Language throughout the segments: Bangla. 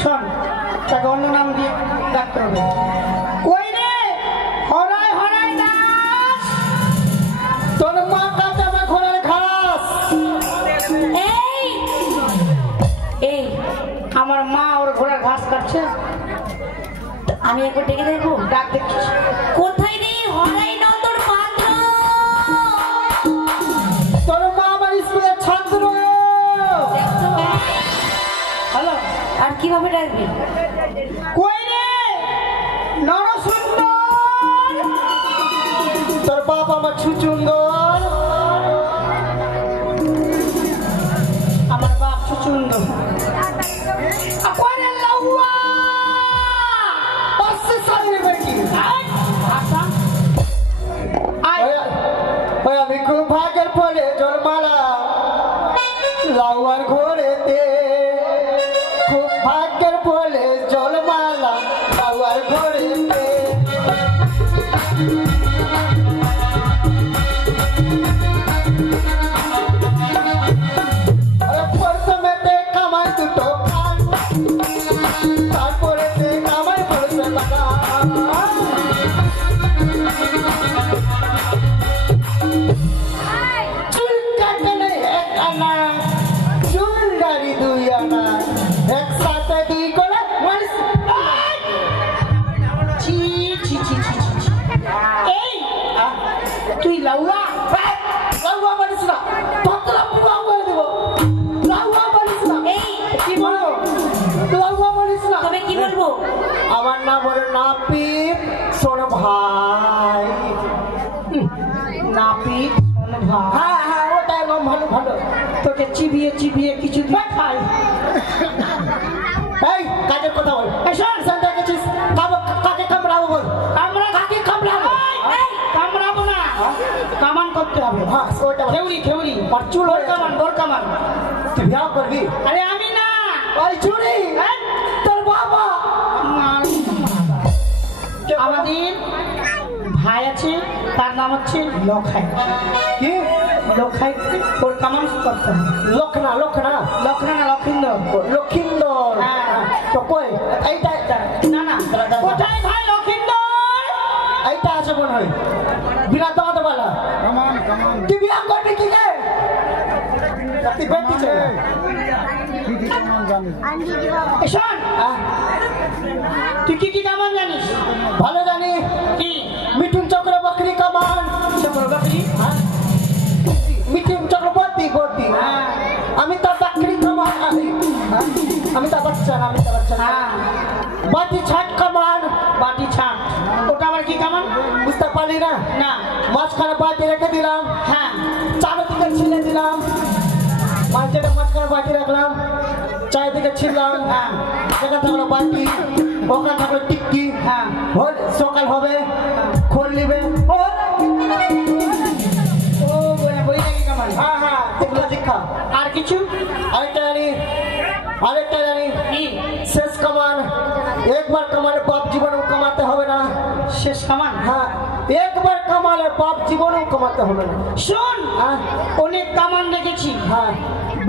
শোন তাকে অন্য নাম দিয়ে ডাকতে হবে। কই রে হরাই হরাই দাস, তোর মা কাছে আমার ঘোড়ার ঘাস। এই এই আমার মা ওর ঘোড়ার ঘাস কাটছে, আমি একবার ডেকে দেখবো। ডাক দেখছিস কোথায় রে হরাই নন্দর পাত্র? তোর মা আমার স্কুলের ছাত্র। হ্যালো, আর কিভাবে ডাকবি? কই রে নরসুন্দর, তোর বাপ আমার ছুচুন্দর। আমার বাপ ছুচুন্দর। কই রে লাউয়া, বসে সাইরে বেটি। আচ্ছা ওই আমি খুব ভাগের পরে জন্মালাম লাউয়ার ঘরেতে, খুব ভাগ্যের বলে জন্মালাম লাউয়ার ঘরেতে। প্রথমেতে কামাই দুটো কান, তারপরেতে কামাই পড়বে বাগান। চুল কাটলে এক আনা, চুল দাড়ি দুই আনা, একসাথে দুই করে মারিস। ছি ছি ছি ছি ছি। এই তুই লাউয়া, লাউয়া মারিস না, তোরা পুয়া করে দেবো। লাউয়া মারিস না। এই কি বলবো? লাউয়া মারিস না। তবে কি বলবো? আমার নাম হলো নাপিত শোন ভাই। নাপিত শোন ভাই। হ্যাঁ হ্যাঁ, ওটা একদম ভালো ভালো। তোকে চিবিয়ে চিবিয়ে কিছু দিয়ে খাই। এই কাজের কথা বল। এই শোন, শুনতে গেছিস কাকে কামড়াবো বল। আমরা কাকে কামড়াবো? কামড়াবো না, কামান করতে হবে। হ্যাঁ ওটা খেউরি খেউরি আর চুল ওর কামান তোর কামান। তুই বিয়ে করবি? আরে আমি না, ওই চুরি তোর বাবা। আমাদের ভাই আছে, তার নাম হচ্ছে লখাই। কি লখাই? তোর কামান করতে হবে। লক্ষণা লক্ষণা লক্ষণা না লক্ষিন্দর, লক্ষিন্দর। হ্যাঁ তো কই এইটা না না, কোথায় ভাই লক্ষিন্দর? এইটা আছে মনে হয়। বিরাট দাঁত বালা কামান কামান। তুই বিয়ে করবি কি রে? তুই বেটি ছে শোন, তুই কি কি কামান জানিস? ভালো জানি। কি? মিঠুন চক্রবর্তী কামান। চক্রবর্তী? মিঠুন চক্রবর্তী বর্তী। আমি তার বাকরি কামান। আমি তার বাচ্চা না, আমি তার বাচ্চা না। বাটি ছাট কামান। বাটি ছাট ওটা আবার কি কামান? বুঝতে পারলি না? না। মাঝখানে বাটি রেখে দিলাম, হ্যাঁ, চারদিকে ছিলে দিলাম। মাঝখানে বাটি রাখলাম, চারিদিকে ছিলাম, হ্যাঁ, সেখানে থাকলো বাটি, ওখানে থাকলো টিক্কি। হ্যাঁ, সকাল হবে খোল নিবে। ও বই নাকি কামান? হ্যাঁ হ্যাঁ, এগুলো শিক্ষা। আর কিছু? আরেকটা জানি, আরেকটা জানি। কি? শেষ কামান। একবার কামালে বাপ জীবনেও কামাতে হবে না। শেষ কামান? হ্যাঁ, একবার কামালে বাপ জীবনেও কামাতে হবে না। শোন, অনেক কামান দেখেছি, হ্যাঁ,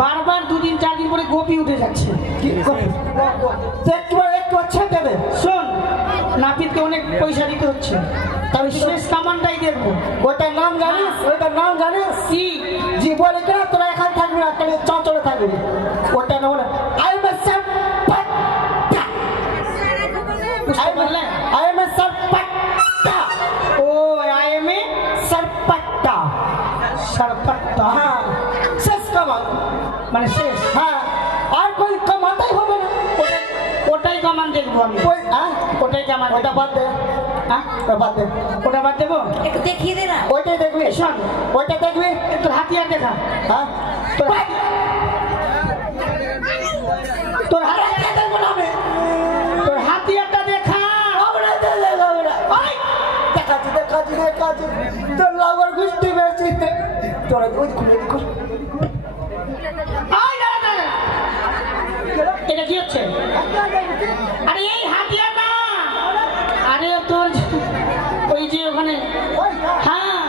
বারবার দুদিন চার দিন পরে গোপি উঠে যাচ্ছে। কি করে? একটু ছেঁকে দে। শোন, নাপিতকে অনেক পয়সা দিতে হচ্ছে, তবে শেষ কামানটাই দেখবো। ওটার নাম জানিস? ওটার নাম জানিস? কি? জি বলে কেন তোরা এখানে থাকবি না, তাহলে চঞ্চলে থাকবি। ওটা না বলে I am a Sarpatta. I am a Sarpatta. ও I am a Sarpatta. Sarpatta, হ্যাঁ, শেষ কামান মানে শেষ। হ্যাঁ, আর কোই কামাতেই হবে না। ওটাই কামান দেখবো আমি। ওটাই কামান। ওটা বাদ দে। হ্যাঁ বাদ দে। ওটা বাদ দেবো? একটু দেখিয়ে দে না। ওইটাই দেখবি। শোন, ওইটা দেখবি। একটু হাতিয়ার দেখা। হ্যাঁ, তোর হাতিয়ার দেখবো না আমি। তোর হাতিয়ারটা দেখা। দেখাচ্ছি দেখাচ্ছি দেখাচ্ছি। তোর লাউয়ার গুষ্টি বেশি। তোরা ওই খুলে দিক। এটা কি হচ্ছে? আরে এই হাতিয়ার না, আরে তোর ওই যে ওখানে। হ্যাঁ,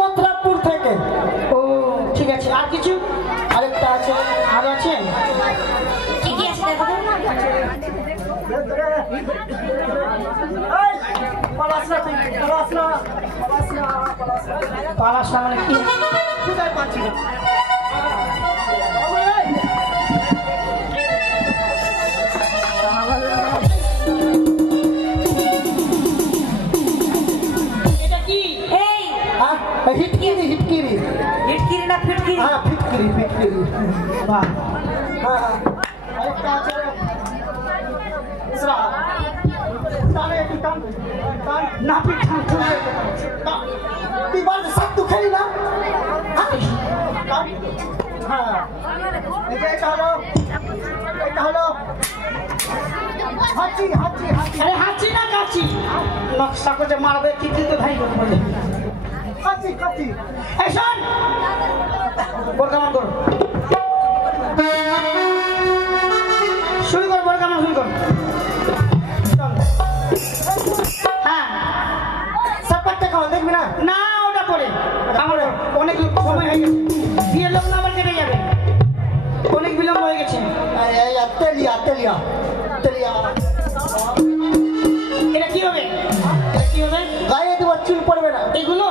মথুরাপুর থেকে। ও ঠিক আছে, আর কিছু? আরেকটা আছে, আরো আছে? কি কি আছে দেখো তো। পালাসনা মানে কি? কোথায় পাচ্ছি না। এটা কি? এই হিটকিরি হিটকিরি। ফিটকিরি না ফিটকিরি? হ্যাঁ ফিটকিরি ফিটকিরি। বাহ, হ্যাঁ হ্যাঁ আরেকটা আছে ইসরা তাহলে একটু কান কান না পিঠান তুই বল সব তো খেলি না। হ্যাঁ এটা হলো হাঁচি হাঁচি হাঁচি আরে হাঁচি না কাচি? নকশা করে মারবে কি কিন্তু ভাই বলে। হাঁচি হাঁচি। এই শোন, বল কামান কর, শুরু কর, বল কামান শুরু কর। চল। হ্যাঁ সাপাটটা খাওয়া দেখবি না। না, ওটা পরে আমার অনেক সময় হয়ে গেছে, বিয়ের লোক না আবার কেটে যাবে, অনেক বিলম্ব হয়ে গেছে। তেলিয়া তেলিয়া তেলিয়া। এটা কি হবে? এটা কি হবে? গায়ে দেবো, চুল পড়বে না। এগুলো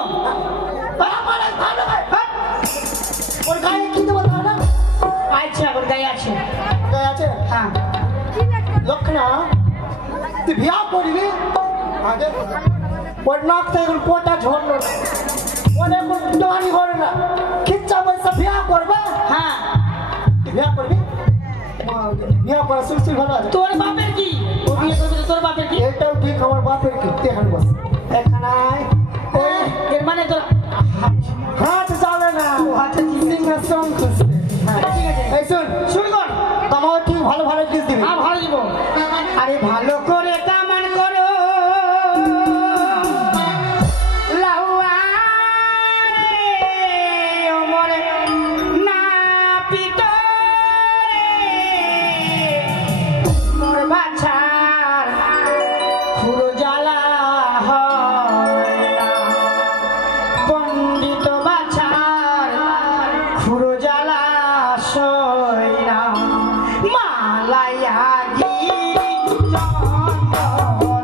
ওর গায়ে কি দেবো তাহলে? আচ্ছা, ওর গায়ে আছে। গায়ে আছে। হ্যাঁ, লক্ষণা তুই বিয়া করবি আগে ওর নাক থেকে এখন পোটা ঝরলো না, ওর এখন দাড়ি হবে না, খিচ্চা পয়সা বিয়া করবে। হ্যাঁ, তুই বিয়া করবি? বিয়া করা সুস্থির ভালো আছে। তোর বাপের কি? ও বিয়ে করবে তো তোর বাপের কি? এটাও ঠিক, আমার বাপের কি এখানে বস এখানে এর মানে তোর হাত যাবে না, হাতে সিংহাসন খুঁজতে। হ্যাঁ ঠিক আছে, এই শুন শুরু কর। তোমার ঠিক ভালো ভালো জিনিস দিবি। হ্যাঁ, ভালো দিব। আরে ভালো করে কামান করো লাউয়া রে, ওমরে না পিতো রে, মোর বাছার খুড়ো জ্বালা হয় না, পণ্ডিত বাছার খুড়ো জ্বালা সয় না, মালায়া গিরি চন্দনে।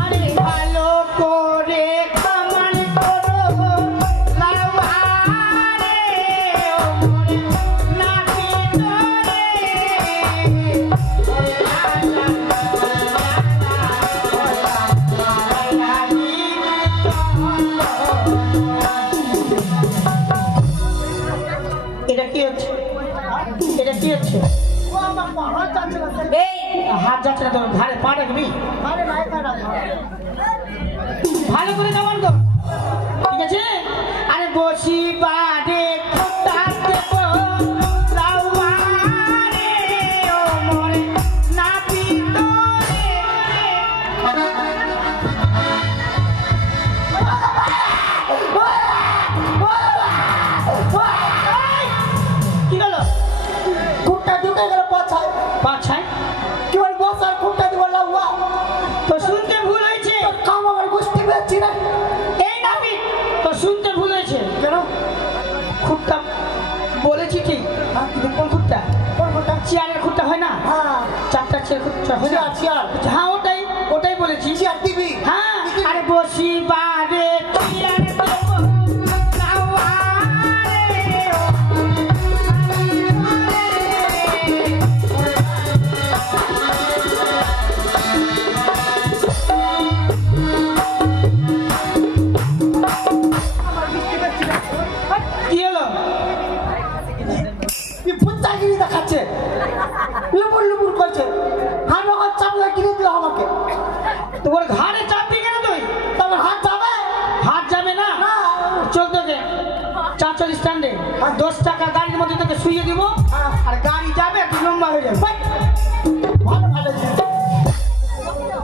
আরে ভালো করে কামান করো লাউয়া রে, ওমরে নাপিত রে, এটা কি হচ্ছে? এটা কি হচ্ছে? ও আমার হাত যাচ্ছে না। এই হাত যাচ্ছে না, তোর ঘাড়ে পা রাখবি। আরে নাই কাটা ভালো করে কামান কর, ঠিক আছে? আরে বসি বাড়ে কোথাতে লাউয়া রে, ওমরে নাপিত রে। কি হলো? কুটটা ঢুকে গেল পাছায়। পাছায় কি বল বসার কুটটা দিব লাউয়া। তো শুনতে ভুল হয়েছে। তোর কাম আমার গোষ্ঠী বেচছি না। এই নাপিত, তো শুনতে ভুল হয়েছে। কেন? খুঁটটা বলেছি ঠিক, হ্যাঁ কিন্তু কোন খুঁটটা? কোন কুটটা? চেয়ারের খুঁটটা হয় না? হ্যাঁ চারটা চেয়ার খুঁটটা হয় না? চেয়ার চেয়ার হ্যাঁ, ওটাই ওটাই বলেছি। চেয়ার দিবি। হ্যাঁ, আরে বসি বারে চেয়ার দেবো লাউয়া রে, কি হলো? তুই পুচ্চাগিরি দেখাচ্ছে, লুবুর লুবুর করছে। হাত আমার চাপলা কিনে দিল আমাকে। তোর ঘাড়ে চাপ দিয়ে গেল তুই? তোমার হাত যাবে? তোকে চাঁচল স্ট্যান্ডে 10 টাকা গাড়ির মধ্যে তোকে শুইয়ে দিব আর গাড়ি যাবে তুই লম্বা হয়ে যাবে ভালো ভালো জিনিস।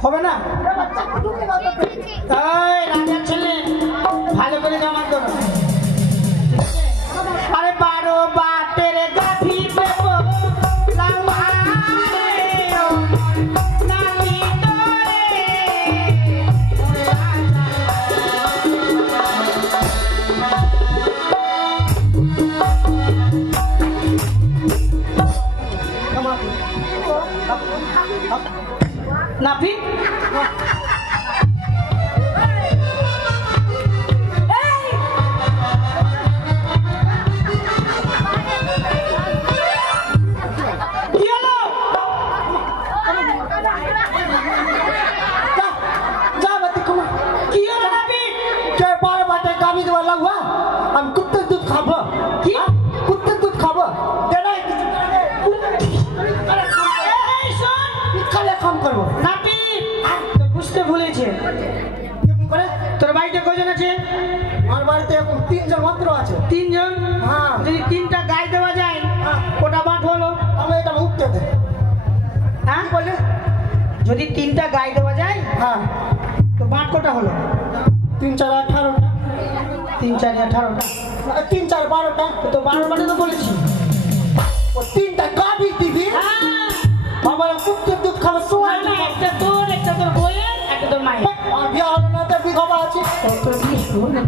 হবে না এই রাজার ছেলে ভালো করে জামা করো আরে 12 বাটের গাফি দেব নাপি हम कुत्ते दूध खाबो কি कुत्ते दूध खाबो देना कम करबो নাপি তো বুঝতে ভুলেছে করে তোর বাড়িতে কয়জন আছে আমার বাড়িতে 3 জন মাত্র আছে 3 জন হ্যাঁ যদি 3টা গাই দেওয়া যায় ওটা বাট হলো আমি এটা উঠতে দে হ্যাঁ বলে যদি 3টা গাই দেওয়া যায় হ্যাঁ তো বাট কটা হলো 3 4 18টা 3 4 18টা 3 4 12টা তো 12 বাটে তো বলেছি ও 3টা গাবি দিবি হ্যাঁ আমার কুত্তে দুধ খাবে সোয়া না একটা তোর বইয়ের একটা তোর মায়ের আর বিয়া হলো না তো বিধবা আছে তোর বিয়ে হলো না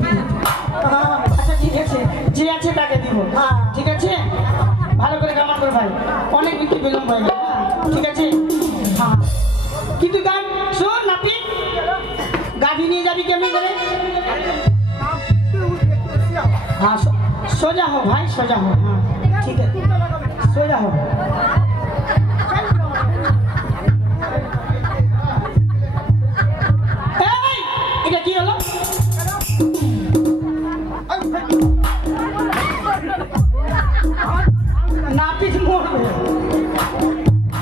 হ্যাঁ আচ্ছা ঠিক আছে যে আছে তাকে দিব হ্যাঁ। ঠিক আছে ভালো করে কামান করে ভাই অনেক বিক্রি বিলম্ব হয়ে গেল ঠিক আছে হ্যাঁ কিন্তু গান শোন নাপি গাড়ি নিয়ে যাবি কেমনি করে हाँ सोजा हो भाई सोजा हो हाँ ठीक है सोजा हो এটা কি হলো নাপিত মরবে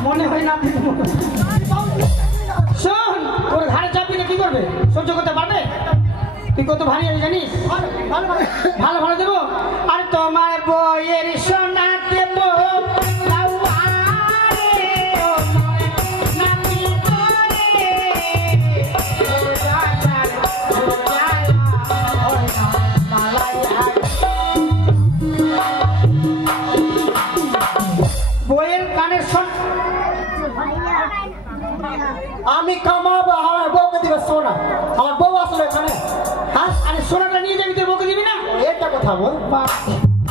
মনে হয় নাপিত মরবে শোন তোর ঘাড়ে চাপবি না কি করবে সহ্য করতে পারবে তুই কত ভারী আছে জানিস ভালো ভালো দেবো আর তোমার বইয়ের সোনা দেবো বইয়ের কানের আমি কামাবো আমার বউকে দিবে সোনা আমার বউ আসলে এখানে হ্যাঁ আরে সোনাটা নিয়ে যাবি তুই বউকে দিবি না এটা কথা বল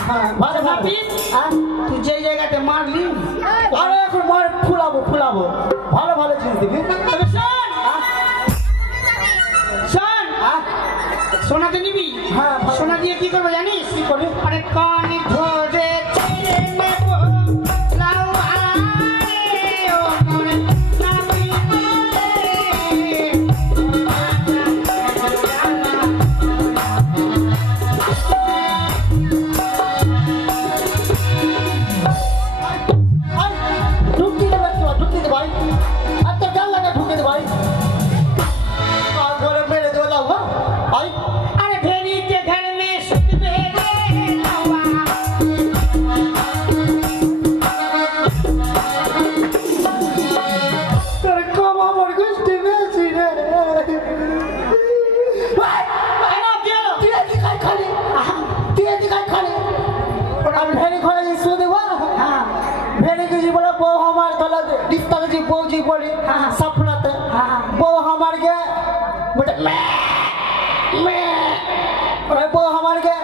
হ্যাঁ ভালো ভাবি তুই যেই জায়গাতে মারলি আরে এখন মার ফুলাবো ভালো ভালো জিনিস দিবি তবে শোন শোন সোনাতে নিবি হ্যাঁ, ভালো। সোনা দিয়ে কি করবো জানিস কি করবি? আরে কান ধরে ছেড়ে নেবো লাউ আরে ও মনে নামি ঢুকি দে ভাই আর তো গাল লাগা ঢুকি দে ভাই আর ঘরে মেরে দেবো লাউ ভাই अरे भेड़ी के घर में सुत भेड़े नवा তোর কম আমার গোষ্ঠী বেশি রে अरे क्या लो তুই এদিকে খালি আমি ভেড়ি ঘরে যে শুয়ে দেবো हाँ ভেড়ি কিছু বলে বউ আমার তাহলে ডিস্তা কিছু বউ জি বলি সাপনাতে বউ আমার গে বলে বউ আমার গে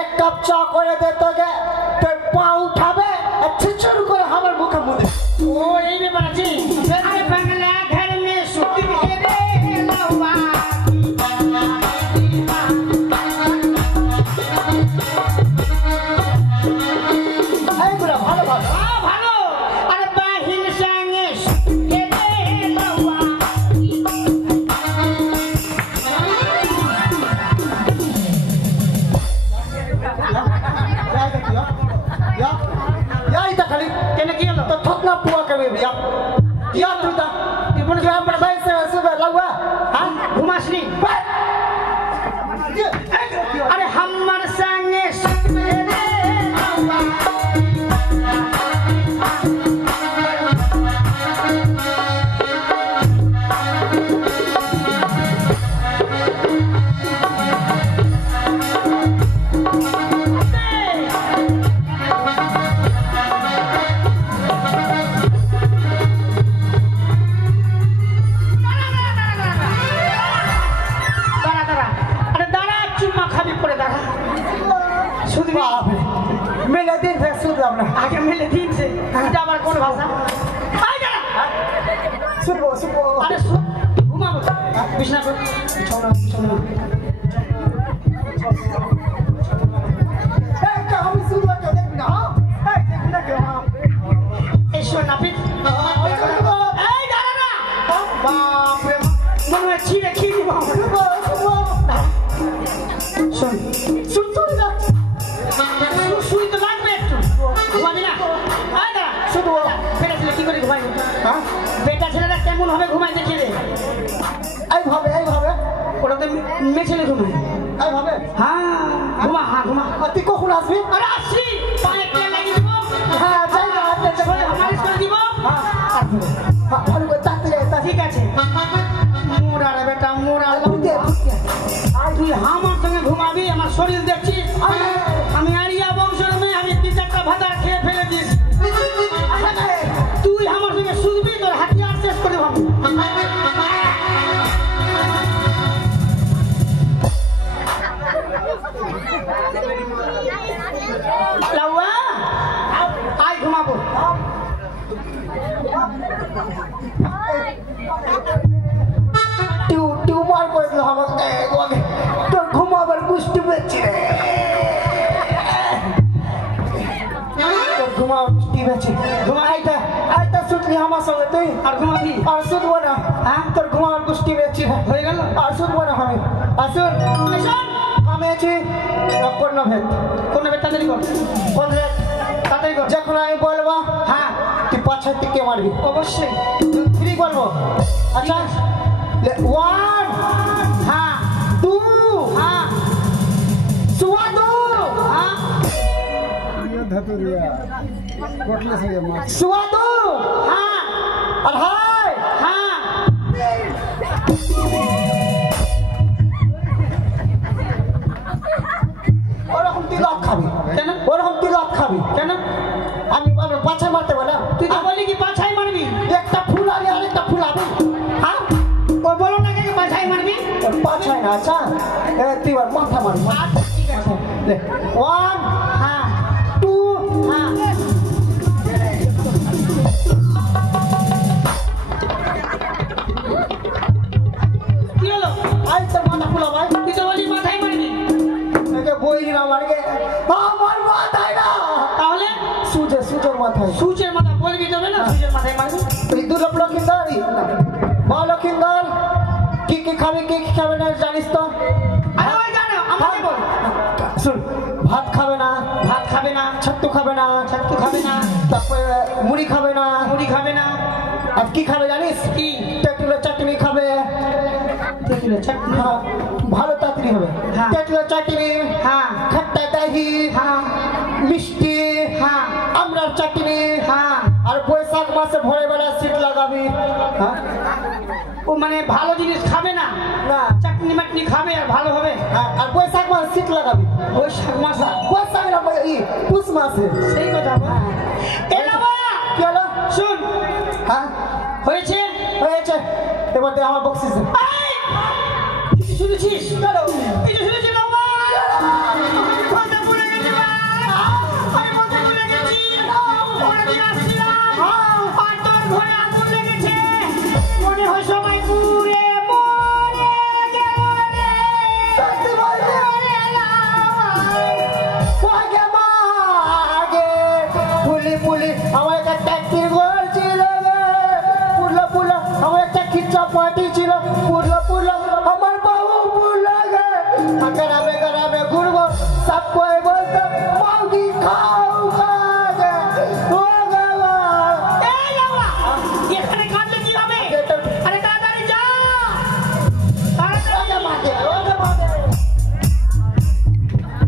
এক কাপ চা করে দে তোকে তোর পা উঠাবে আর ছিচুর করে আমার মুখে মুদে ओ ये भी बाजी अरे बंगला घर में सुत भेड़े नवा এই বলে ভালো ভালো हाँ भालो अरे बाहिन संगे सुत भेड़े नवा या इधर खाली केने किया लो तो थपना पुआ के भी या तू ता শুধু বাপরে মেলে দিন ফের শুনলাম না আগে মেলে দিনছে এটা আবার কোন ভাষা শুনবো শুনবো আরে ঘুমাবো বিছনা কর আমি শুনবো কেউ দেখবি না হ্যাঁ দেখবি না কেউ এই শোন নাপিত এই দাঁড়া না বাপরে মনে হয় ছিঁড়ে খেয়ে দিব শোন শুনতে না শুই তো লাগবে একটু ঘুমাবি না আয় দাঁড়া শুধু বেটা ছেলে কি করে ঘুমাই হ্যাঁ বেটা ছেলেরা কেমন হবে ঘুমাই দেখে রে এইভাবে ওটা তো মেয়ে ছেলে ঘুমায় এইভাবে হ্যাঁ ঘুমা আর তুই কখন আসবি আরে আসছি পায়ে তেল লাগিয়ে দিব হ্যাঁ যাই না মালিশ করে দিব ভালো করে তাড়াতাড়ি ঠিক আছে মোড়ালে বেটা মোড়াল তুই আমার সঙ্গে ঘুমাবি আমার শরীর দেখছিস আমি আরিয়া বংশের মেয়ে আমি 3-4টা ভাতা খেয়ে ফেলে দিস তুই আমার সঙ্গে শুধবি তোর হাতিয়ার শেষ করে ভাবি লাউয়া আয় ঘুমাবো টিউমার করে দিল আমাকে তোর ঘুমাবার গুষ্টি বেচি রে তোর ঘুমাবার গুষ্টি বেচি আইতা আইতা শুনলি আমার সঙ্গে তুই আর ঘুমাবি আর শুনবো না হ্যাঁ তোর ঘুমাবার গুষ্টি বেচি হয়ে গেল আর শুনবো না আমি আসুন আমি আছি কোন ভেদ কোন তাড়াতাড়ি কর কোন ভেদ তাড়াতাড়ি কর যখন আমি বলবো হ্যাঁ তুই পাঁচ থেকে মারবি অবশ্যই থ্রি বলবো আচ্ছা 1 হ্যাঁ 2 হ্যাঁ सुवादो হ্যাঁ सुवादो হ্যাঁ और हाय হ্যাঁ ওরকম তিলত খাবি কেন ওরকম তিলত খাবি কেন আমি পাছা মারতে বলা তুই তো বলি কি পাছাই মারবি একটা ফুল আগে আরেকটা ফুল আবে হ্যাঁ ও বলো না কি পাছাই মারবি পাছাই না আচ্ছা তুই মাথা মার আচ্ছা ঠিক আছে ले 1 হ্যাঁ 2 হ্যাঁ কি হলো आई तो माथा फुला भाई তুই তো বলি মাথায় মারবি একে বই না মারগে আমার মাথায় না তাহলে সুজের মাথায় সূচের মাথা বলবি তবে না সূচের মাথায় মারবি এই দুটো লক্ষিন্দারি মা লক্ষিন্দার কি কি খাবে না জানিস তো আরে ওই জানো আমাকে বল শুন ভাত খাবে না ভাত খাবে না ছাত্তু খাবে না ছাত্তু খাবে না তারপরে মুড়ি খাবে না মুড়ি খাবে না আর কি খাবে জানিস কি তেঁতুলের চাটনি খাবে তেঁতুলের চাটনি হ্যাঁ ভালো তাড়াতাড়ি হবে হ্যাঁ। তেঁতুলের চাটনি হ্যাঁ খট্টা দহি হ্যাঁ মিষ্টি হ্যাঁ আমরার চাটনি হ্যাঁ আর বৈশাখ মাসে ভোরে বেলা শীত লাগাবি হ্যাঁ ও মানে ভালো জিনিস খাবে না না চাটনি মাটনি খাবে আর ভালো হবে হ্যাঁ, আর বৈশাখ মাসে শীত লাগাবি বৈশাখ মাস বৈশাখ না পুষ মাসে সেই কথা এলা বাবা কি হলো শুন হ্যাঁ হয়েছে হয়েছে এবার দে আমার বক্সিস এই! তুই শুনেছিস চলো এই যে শুনেছিস বাবা আমি কথা বলে গেছি আমি কথা বলে গেছি ওরা দিয়ে আসছিলাম আর তোর ঘরে আগুন লেগেছে মনে হয় সবাই পুড়ে মরে গেল রে সত্যি বলছি আগে মাগে পুলি আমার একটা ট্যাক্সির ঘর ছিল পুরলো আমার একটা খিচা পার্টি ছিল পুরলো আমার বাবু পুরলো গে আকার